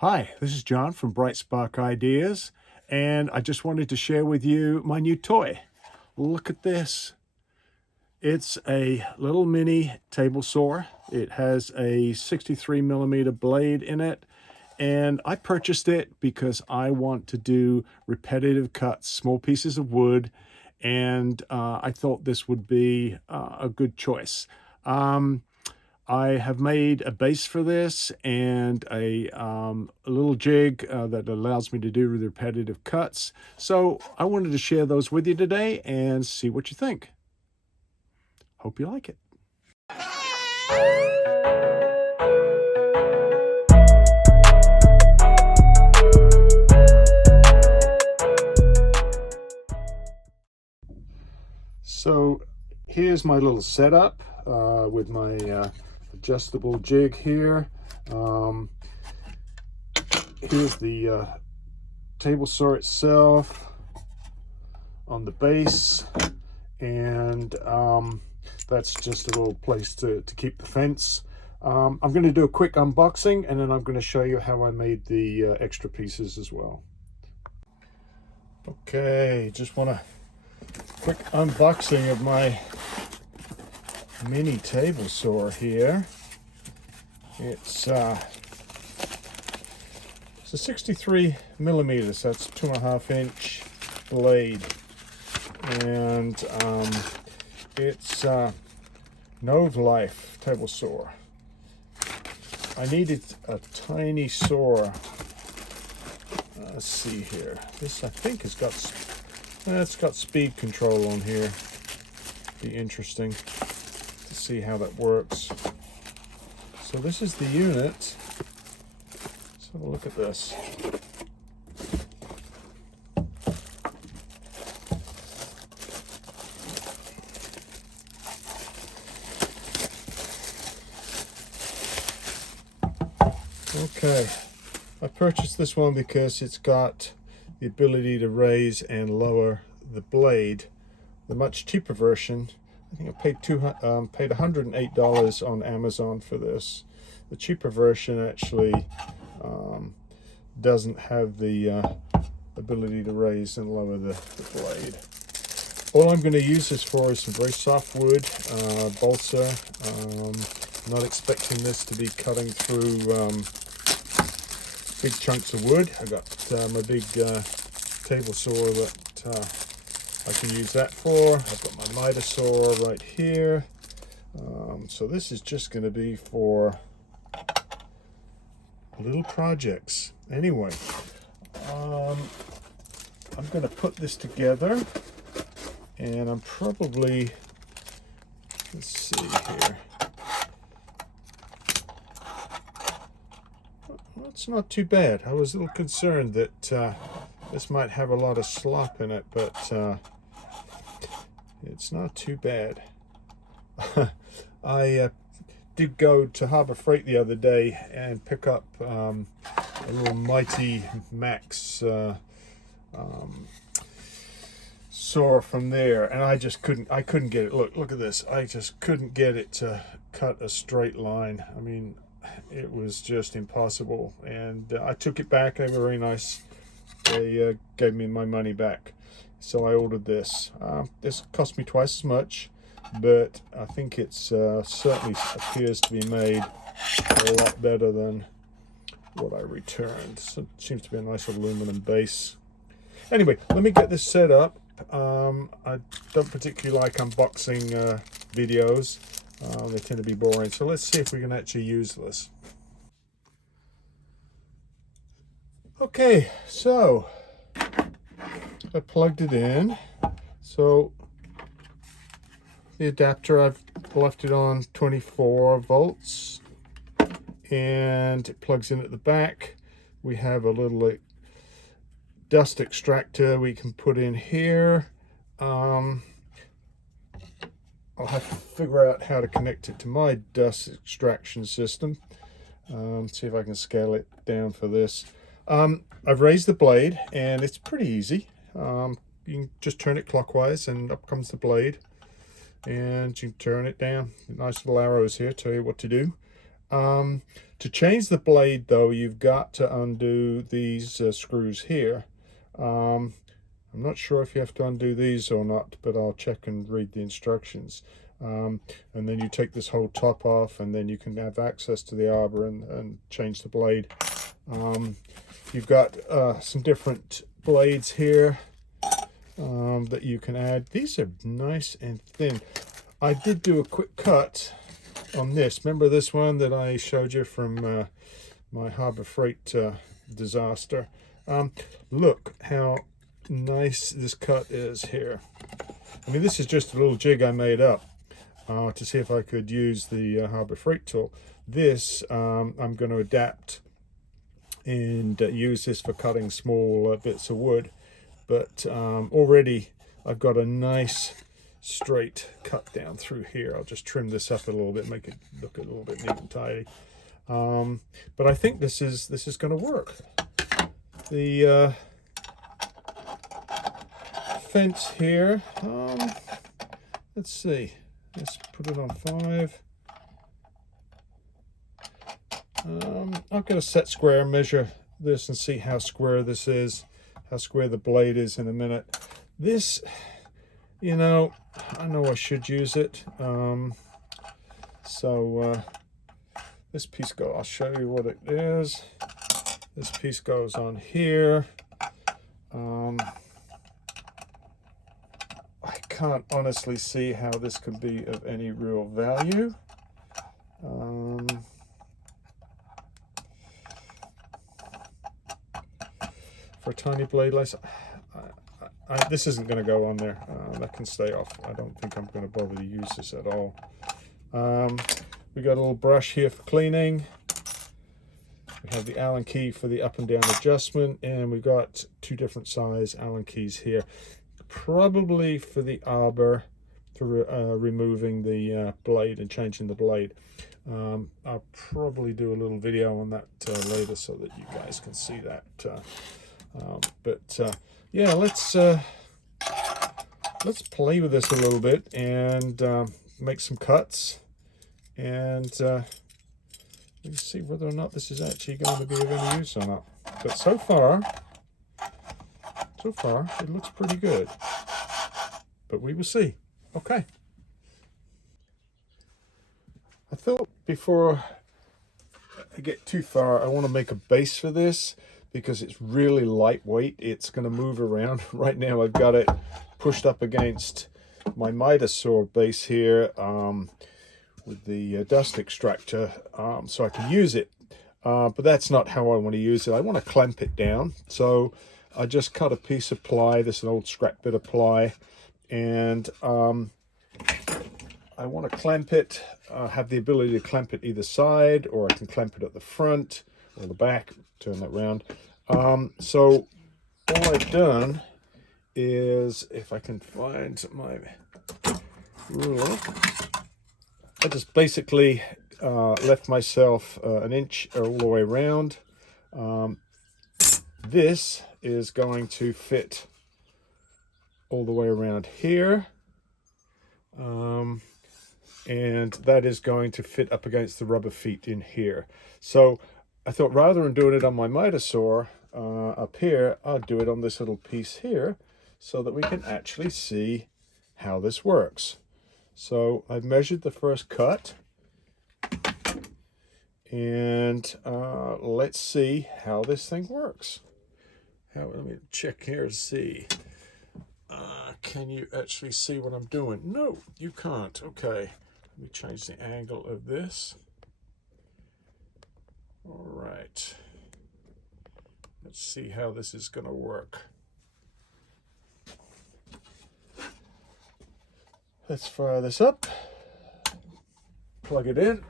Hi, this is John from Bright Spark Ideas, and I just wanted to share with you my new toy. Look at this. It's a little mini table saw. It has a 63mm blade in it, and I purchased it because I want to do repetitive cuts, small pieces of wood, and I thought this would be a good choice. I have made a base for this and a little jig that allows me to do repetitive cuts. So I wanted to share those with you today and see what you think. Hope you like it. So here's my little setup with my adjustable jig here. Here's the table saw itself on the base, and that's just a little place to keep the fence. I'm going to do a quick unboxing, and then I'm going to show you how I made the extra pieces as well. Okay, just want a quick unboxing of my mini table saw here. It's a 63mm, so that's 2.5-inch blade, and it's Novellife Table Saw. I needed a tiny saw. Let's see here. This I think has got it's got speed control on here. Be interesting to see how that works. So this is the unit. So look at this. Okay, I purchased this one because it's got the ability to raise and lower the blade. The much cheaper version, I think I paid $108 on Amazon for this. The cheaper version actually doesn't have the ability to raise and lower the blade. All I'm going to use this for is some very soft wood, balsa. Not expecting this to be cutting through big chunks of wood. I got my big table saw that I can use that for. I've got my miter saw right here. So this is just going to be for little projects. Anyway, I'm going to put this together, and I'm probably, let's see here. Well, it's not too bad. I was a little concerned that this might have a lot of slop in it, but it's not too bad. I did go to Harbor Freight the other day and pick up a little Mighty Max saw from there, and I couldn't get it. Look at this. I just couldn't get it to cut a straight line. I mean, it was just impossible, and I took it back. They were very nice. They gave me my money back, so I ordered this. This cost me twice as much, but I think it's certainly appears to be made a lot better than what I returned. So it seems to be a nice aluminum base. Anyway, let me get this set up. I don't particularly like unboxing videos. They tend to be boring. So let's see if we can actually use this. Okay, so I plugged it in. So the adapter, I've left it on 24 volts, and it plugs in at the back. We have a little dust extractor we can put in here. I'll have to figure out how to connect it to my dust extraction system. See if I can scale it down for this. I've raised the blade, and it's pretty easy. You can just turn it clockwise, and up comes the blade, and you can turn it down. Nice little arrows here tell you what to do. To change the blade, though, you've got to undo these screws here. I'm not sure if you have to undo these or not, but I'll check and read the instructions. And then you take this whole top off, and then you can have access to the arbor and change the blade. You've got some different blades here that you can add. These are nice and thin. I did do a quick cut on this. Remember this one that I showed you from my Harbor Freight disaster? Look how nice this cut is here. I mean, this is just a little jig I made up to see if I could use the Harbor Freight tool. This I'm going to adapt and use this for cutting small bits of wood. But already I've got a nice straight cut down through here. I'll just trim this up a little bit, make it look a little bit neat and tidy. But I think this is going to work. The fence here, let's see, let's put it on 5. I'll get a set square, measure this and see how square this is, how square the blade is in a minute. This, you know, I know I should use it. This piece I'll show you what it is. This piece goes on here. I can't honestly see how this could be of any real value. For a tiny blade lace, this isn't going to go on there. That can stay off. I don't think I'm going to bother to use this at all. We got a little brush here for cleaning. We have the Allen key for the up and down adjustment, and we've got 2 different size Allen keys here. Probably for the arbor, for removing the blade and changing the blade. I'll probably do a little video on that later so that you guys can see that. Yeah, let's play with this a little bit and make some cuts, and let's see whether or not this is actually going to be of any use or not. But so far it looks pretty good, but we will see. Okay, I thought before I get too far, I want to make a base for this, because it's really lightweight. It's going to move around. Right now I've got it pushed up against my miter saw base here with the dust extractor, so I can use it. But that's not how I want to use it. I want to clamp it down. So I just cut a piece of ply. This is an old scrap bit of ply. And I want to clamp it, have the ability to clamp it either side, or I can clamp it at the front or the back. Turn that round. So all I've done is, if I can find my ruler, I just basically left myself an inch all the way around. This is going to fit all the way around here. And that is going to fit up against the rubber feet in here. So I thought, rather than doing it on my miter saw up here, I'll do it on this little piece here so that we can actually see how this works. So I've measured the first cut, and let's see how this thing works. Let me check here to see. Can you actually see what I'm doing? No, you can't. Okay, let me change the angle of this. All right, let's see how this is going to work. Let's fire this up, plug it in.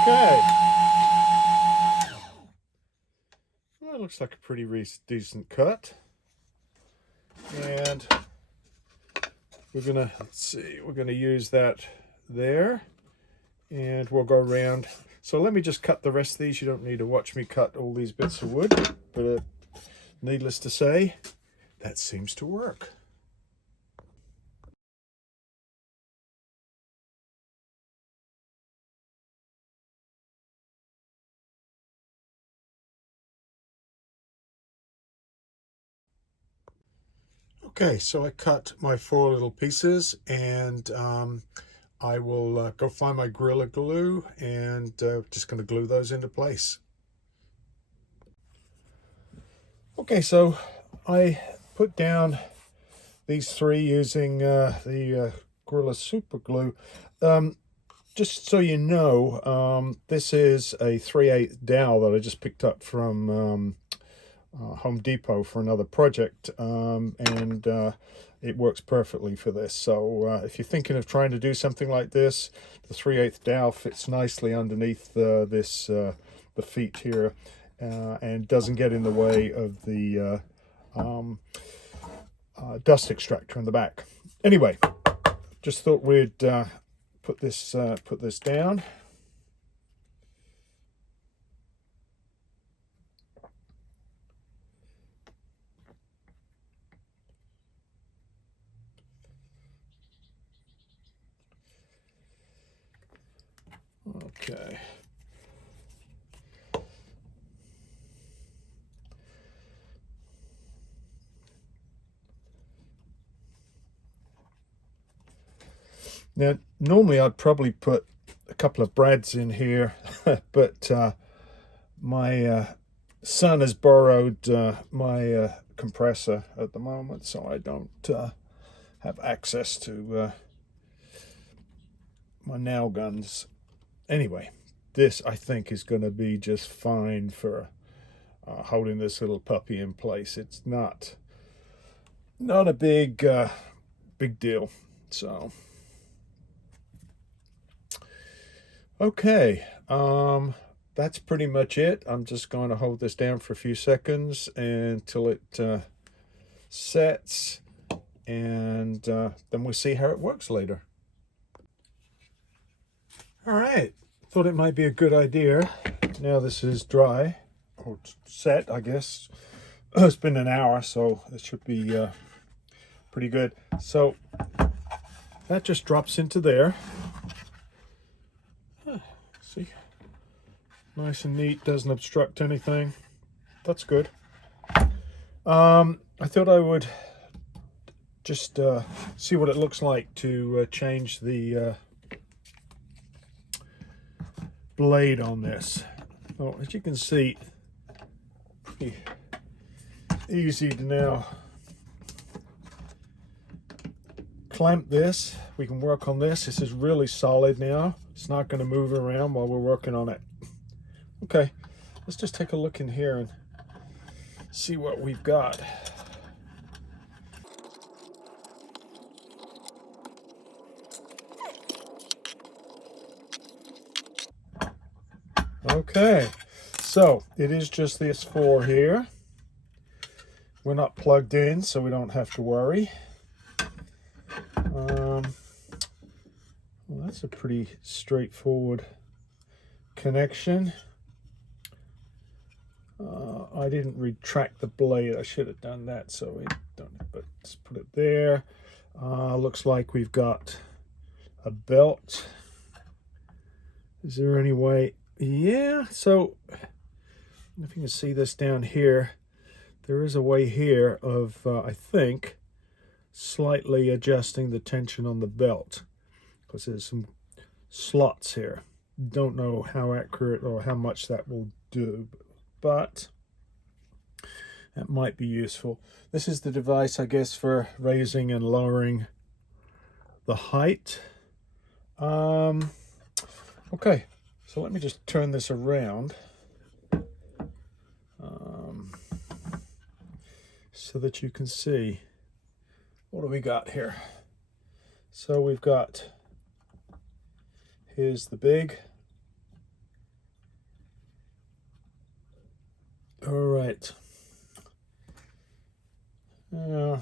Okay. Well, it looks like a pretty decent cut. And we're gonna, let's see, we're gonna use that there, and we'll go around. So let me just cut the rest of these. You don't need to watch me cut all these bits of wood, but needless to say, that seems to work. Okay, so I cut my 4 little pieces, and I will go find my Gorilla Glue, and just going to glue those into place. Okay, so I put down these 3 using the Gorilla Super Glue. Just so you know, this is a 3/8 dowel that I just picked up from Home Depot for another project, and it works perfectly for this. So if you're thinking of trying to do something like this, the 3/8 dowel fits nicely underneath the feet here, and doesn't get in the way of the dust extractor in the back. Anyway, just thought we'd put this down. Okay. Now, normally I'd probably put a couple of brads in here, but my son has borrowed my compressor at the moment, so I don't have access to my nail guns. Anyway, this I think is going to be just fine for holding this little puppy in place. It's not a big deal. So okay, that's pretty much it. I'm just going to hold this down for a few seconds until it sets, and then we'll see how it works later. All right, thought it might be a good idea. Now this is dry, or set, I guess. It's been an hour, so it should be pretty good. So that just drops into there. See, nice and neat, doesn't obstruct anything. That's good. I thought I would just see what it looks like to change the blade on this. Oh, as you can see, pretty easy to now clamp this. We can work on this. This is really solid now. It's not going to move around while we're working on it. Okay, let's just take a look in here and see what we've got. Okay, so it is just this 4 here. We're not plugged in, so we don't have to worry. Well, that's a pretty straightforward connection. I didn't retract the blade. I should have done that, so we don't. But let's put it there. Looks like we've got a belt. Is there any way? Yeah. So if you can see this down here, there is a way here of I think slightly adjusting the tension on the belt, because there's some slots here. Don't know how accurate or how much that will do, but that might be useful. This is the device, I guess, for raising and lowering the height. Okay, so let me just turn this around so that you can see what do we got here. So we've got, here's the big. All right. I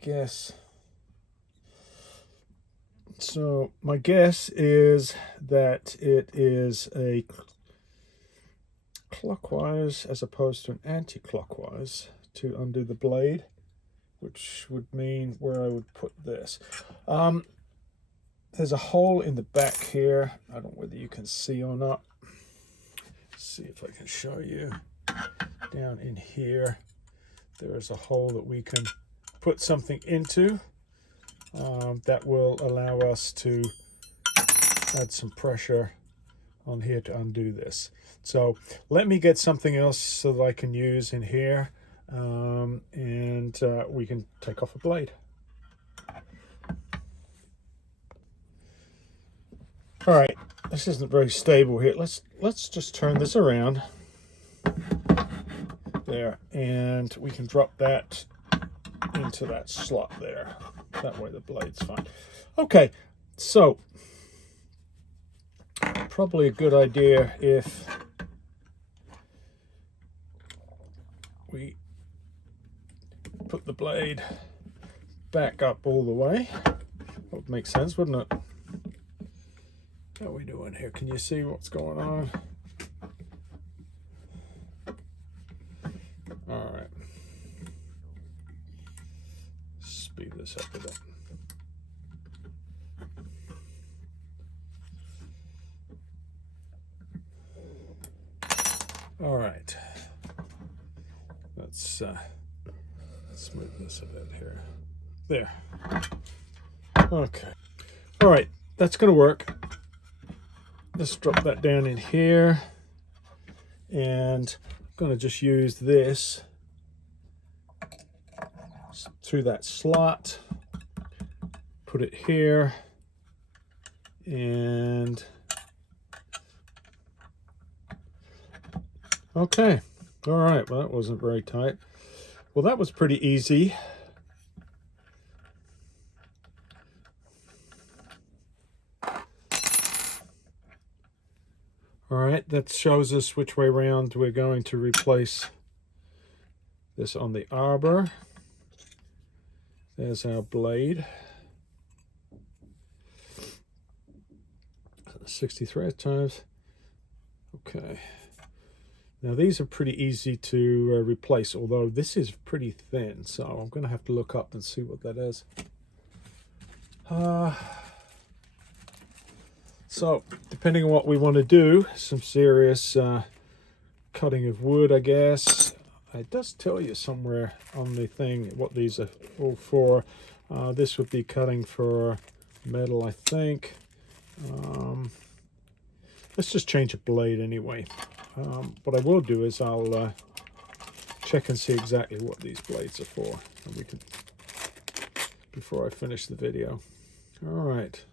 guess So my guess is that it is a clockwise as opposed to an anti-clockwise to undo the blade, which would mean where I would put this. There's a hole in the back here. I don't know whether you can see or not. Let's see if I can show you. Down in here, there is a hole that we can put something into that will allow us to add some pressure on here to undo this. So let me get something else so that I can use in here, and we can take off a blade. All right, this isn't very stable here. Let's just turn this around there, and we can drop that into that slot there. That way the blade's fine. Okay, so probably a good idea if we put the blade back up all the way. That would make sense, wouldn't it? How are we doing here? Can you see what's going on? All right. Speed this up a bit. All right. Let's smooth this a bit here. There. Okay. All right. That's going to work. Let's drop that down in here. And I'm going to just use this through that slot. Put it here. And okay. All right. Well, that wasn't very tight. Well, that was pretty easy. All right, that shows us which way around we're going to replace this on the arbor. There's our blade. 60 thread times. Okay. Now these are pretty easy to replace, although this is pretty thin, so I'm going to have to look up and see what that is. So, depending on what we want to do, some serious cutting of wood, I guess. It does tell you somewhere on the thing what these are all for. This would be cutting for metal, I think. Let's just change a blade anyway. What I will do is I'll check and see exactly what these blades are for, and we can, before I finish the video. All right.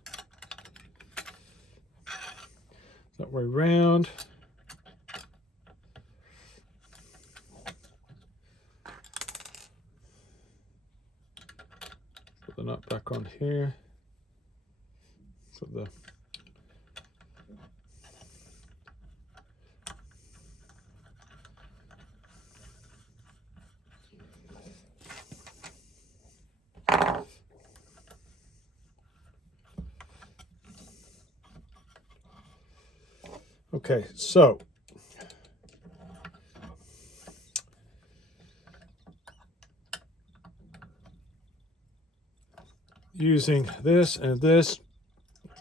That way round. Put the nut back on here. Put the okay, so using this and this,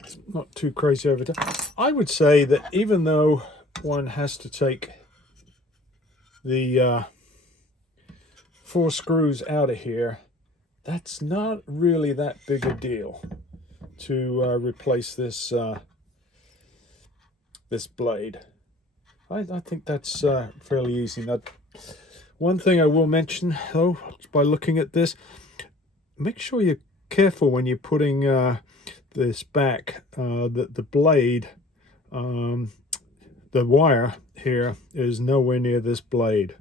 it's not too crazy over time. I would say that even though one has to take the 4 screws out of here, that's not really that big a deal to replace this this blade. I think that's fairly easy. Now, one thing I will mention though, by looking at this, make sure you're careful when you're putting this back, that the blade, the wire here is nowhere near this blade,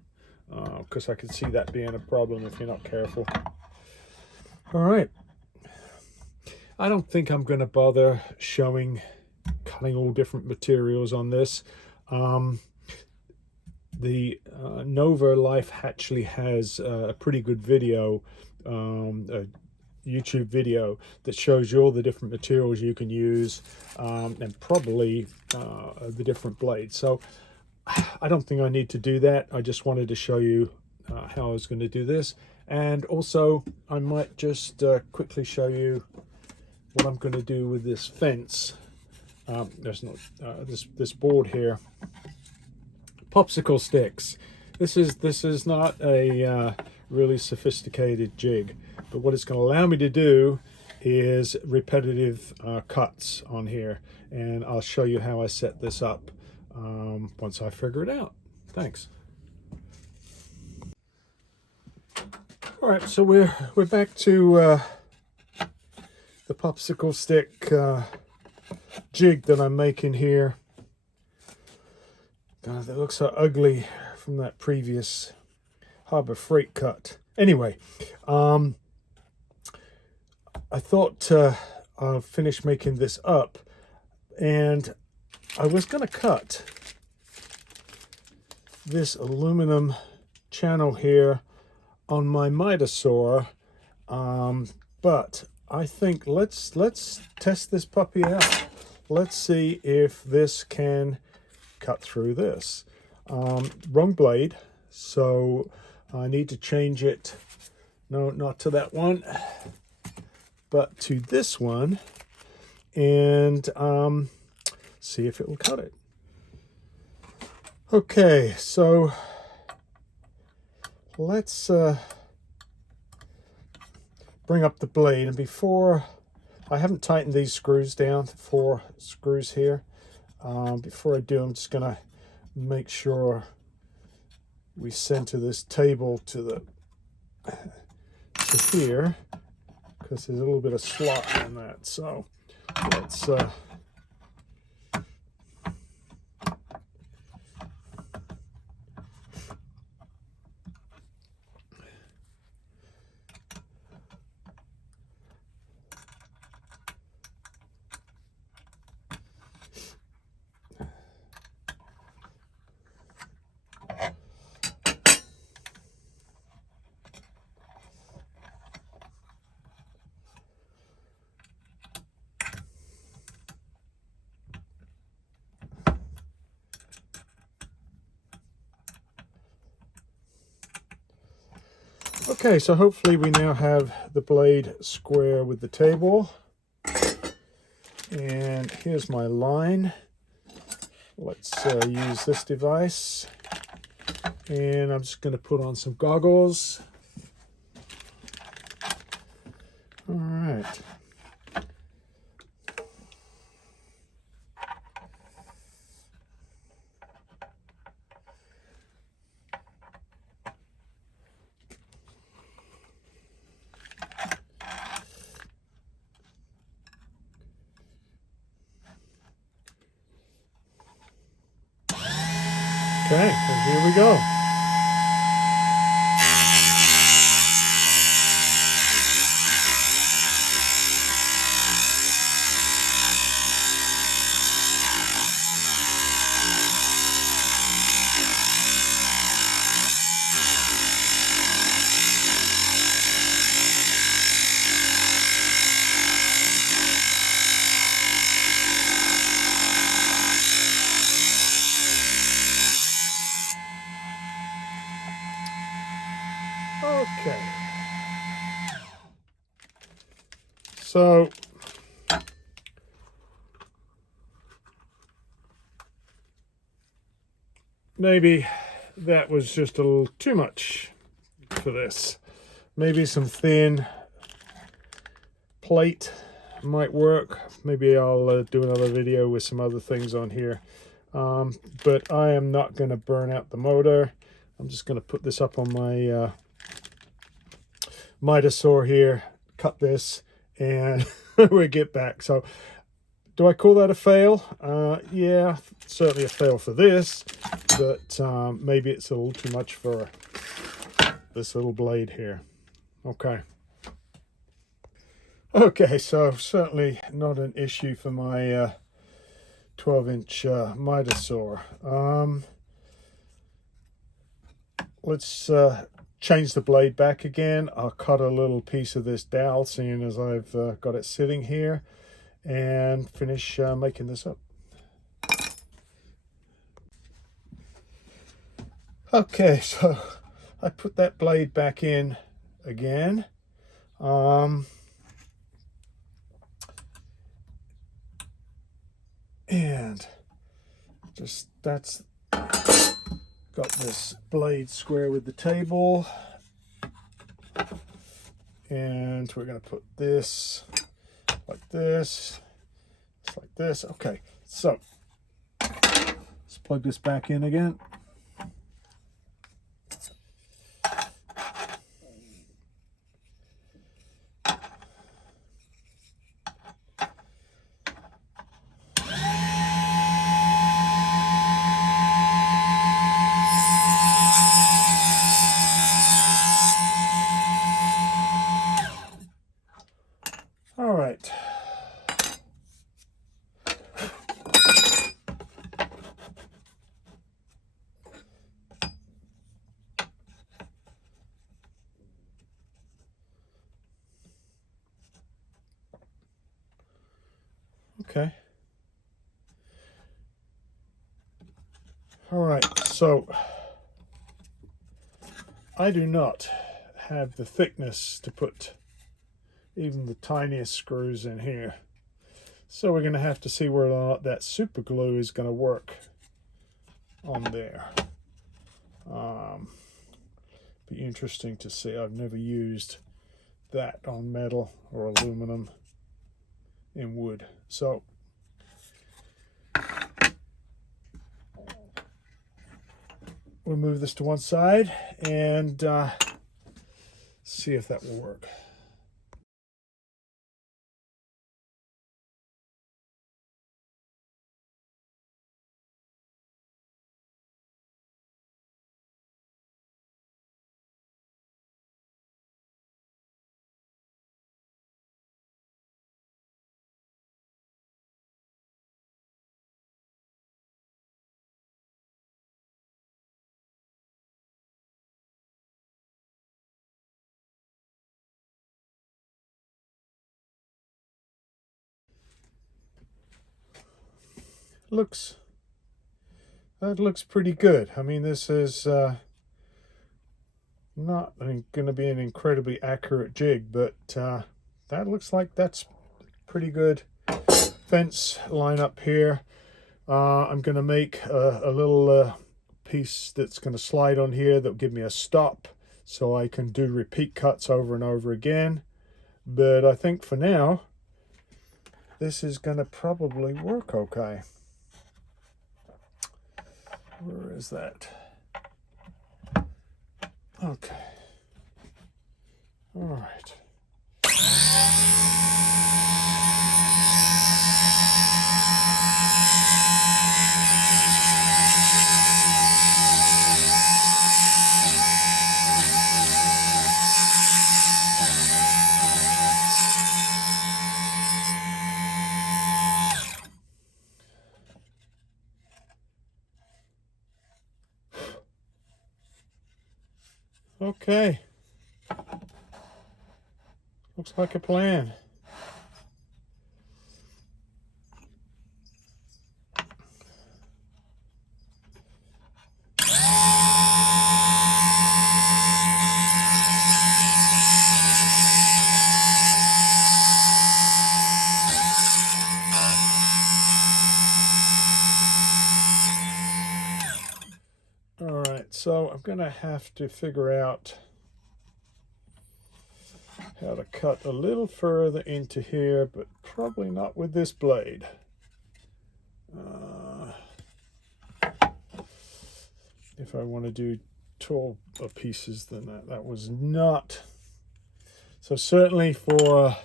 because I can see that being a problem if you're not careful. All right, I don't think I'm going to bother showing cutting all different materials on this. The Novellife actually has a pretty good video YouTube video that shows you all the different materials you can use, and probably the different blades. So I don't think I need to do that. I just wanted to show you how I was going to do this. And also I might just quickly show you what I'm going to do with this fence. There's not this board here. Popsicle sticks. This is not a really sophisticated jig, but what it's going to allow me to do is repetitive cuts on here, and I'll show you how I set this up once I figure it out. Thanks. All right, so we're back to the popsicle stick jig that I'm making here. God, that looks so ugly from that previous Harbor Freight cut. Anyway, I thought I'll finish making this up, and I was going to cut this aluminum channel here on my miter saw, but I think let's test this puppy out. Let's see if this can cut through this. Wrong blade, so I need to change it. No, not to that one, but to this one, and see if it will cut it. Okay, so let's bring up the blade, and before I haven't tightened these screws down, the 4 screws here. Before I do, I'm just gonna make sure we center this table to here, because there's a little bit of slot in that. So let's okay, so hopefully we now have the blade square with the table. And here's my line. Let's use this device. And I'm just going to put on some goggles. All right. Okay, and here we go. Okay. So maybe that was just a little too much for this. Maybe some thin plate might work. Maybe I'll do another video with some other things on here. But I am not going to burn out the motor. I'm just going to put this up on my miter saw here, cut this, and we'll get back. So do I call that a fail? Yeah, certainly a fail for this, but maybe it's a little too much for this little blade here. Okay. Okay, so certainly not an issue for my 12-inch miter saw. Let's change the blade back again. I'll cut a little piece of this dowel, seeing as I've got it sitting here, and finish making this up. Okay, so I put that blade back in again. And just that's got this blade square with the table, and we're going to put this like this, just like this. Okay, so let's plug this back in again. All right. Okay. All right, so I do not have the thickness to put even the tiniest screws in here. So we're going to have to see where that super glue is going to work on there. Be interesting to see. I've never used that on metal or aluminum in wood. So we'll move this to one side and see if that will work. That looks pretty good. I mean, this is not going to be an incredibly accurate jig, but that looks like that's pretty good fence line up here. I'm going to make a little piece that's going to slide on here that will give me a stop so I can do repeat cuts over and over again. But I think for now, this is going to probably work okay. Where is that? Okay. All right. Okay. Looks like a plan. All right, so I'm going to have to figure out how to cut a little further into here, but probably not with this blade. If I want to do tall pieces, then that was not. So certainly for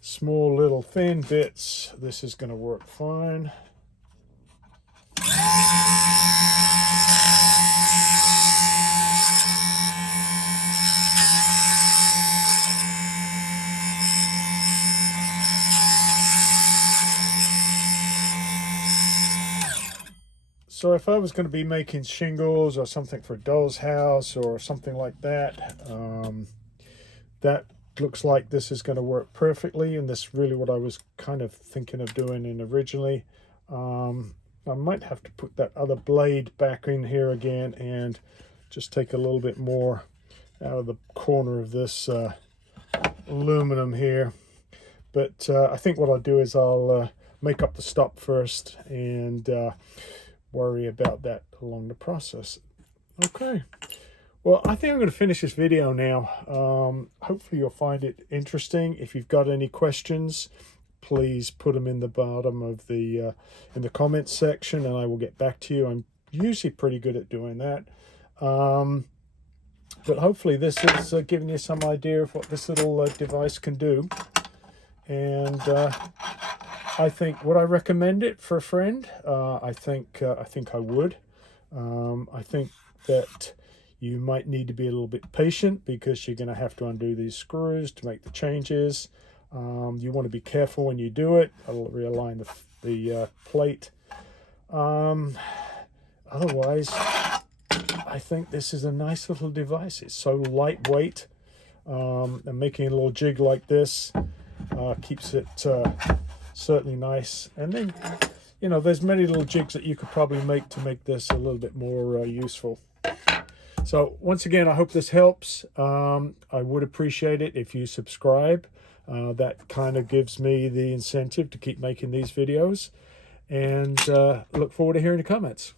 small little thin bits, this is going to work fine. So if I was going to be making shingles or something for a doll's house or something like that, that looks like this is going to work perfectly, and this is really what I was kind of thinking of doing in originally. I might have to put that other blade back in here again and just take a little bit more out of the corner of this aluminum here. But I think what I'll do is I'll make up the stop first and worry about that along the process. Okay. Well, I think I'm going to finish this video now. Hopefully you'll find it interesting. If you've got any questions, please put them in the bottom of the in the comments section, and I will get back to you. I'm usually pretty good at doing that. But hopefully this is giving you some idea of what this little device can do. And I think, would I recommend it for a friend? I think I would. I think that you might need to be a little bit patient because you're going to have to undo these screws to make the changes. You want to be careful when you do it. I'll realign the plate. Otherwise, I think this is a nice little device. It's so lightweight. And making a little jig like this keeps it certainly nice. And then, you know, there's many little jigs that you could probably make to make this a little bit more useful. So once again, I hope this helps. I would appreciate it if you subscribe. That kind of gives me the incentive to keep making these videos. And look forward to hearing the comments.